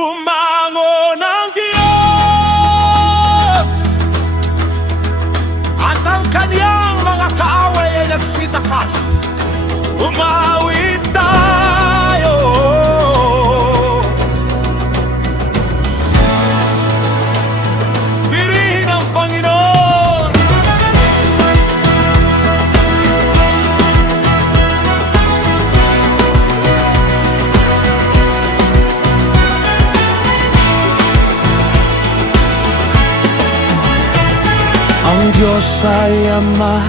Bumangon ang Diyos at ang kaniyang mga kaaway ay nagsitakas. Umawit tayo. Pirihin ang Panginoon. Ang Diyos ay Ama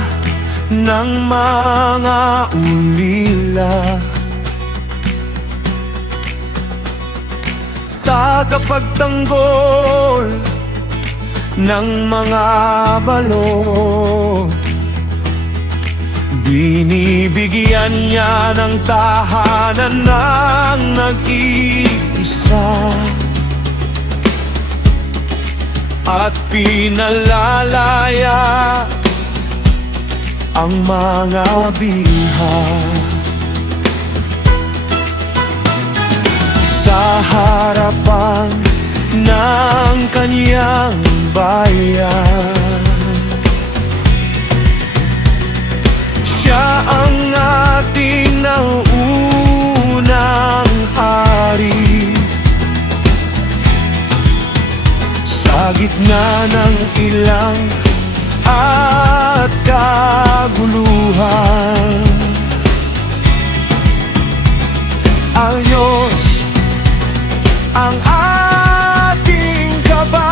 ng mga ulila, tagapagtanggol ng mga balon. Binibigyan niya ng tahanan ng nag-iisa at pinalalaya ang mga biha. Sa harapan ng kaniyang bayan, siya ang ating nauunang hari. Sa gitna ng ilang at kaguluhan, ang Diyos ang ating gabay.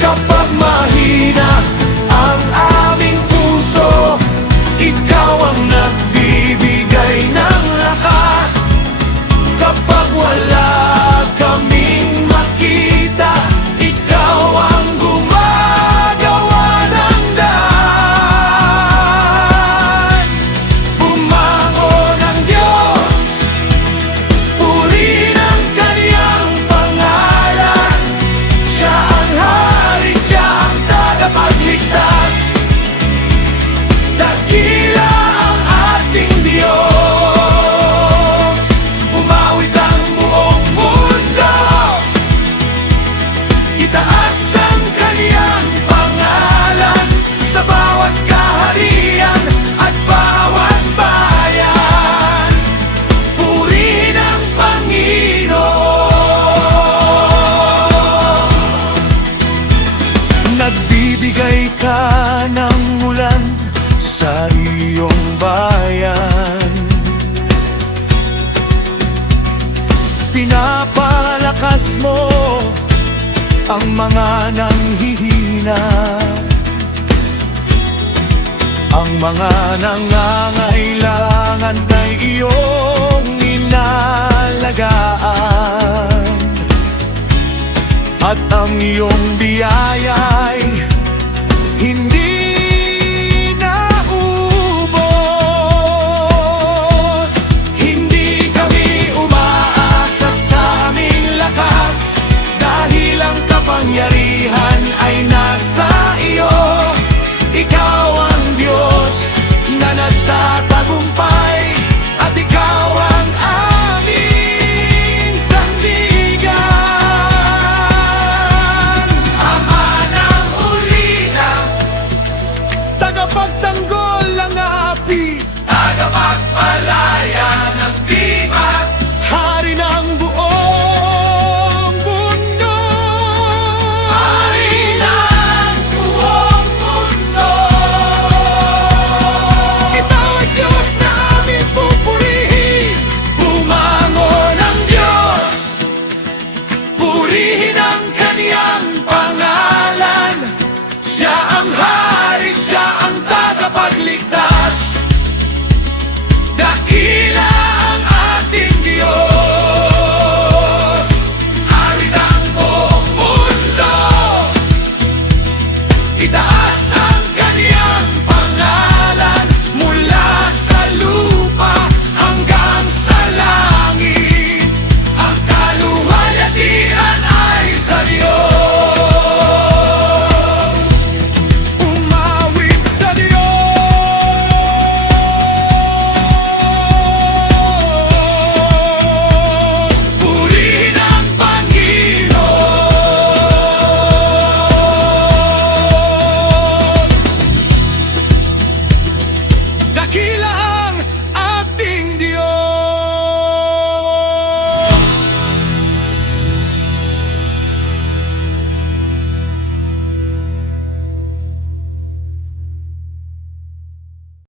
Kapag mahina ang aming puso, ikaw ang nagbibigay ng lakas. Kapag wala kaming makita, ikaw ang gumagawa ng daan. Bumangon ang Diyos, purihin ang kaniyang pangalan. Siya ang hari, siya ang tagapagligtas. Dakila ang ating Diyos. Umawit ang buong mundo, itaas ang kaniyang pangalan sa bawat kaharian at bawat bayan. Purihin ang Panginoon. Nagbibigay ka ng ulan sa iyong bayan, pinapalakas mo ang mga nanghihina, ang mga nangangailangan ay iyong inalagaan, at ang iyong biyaya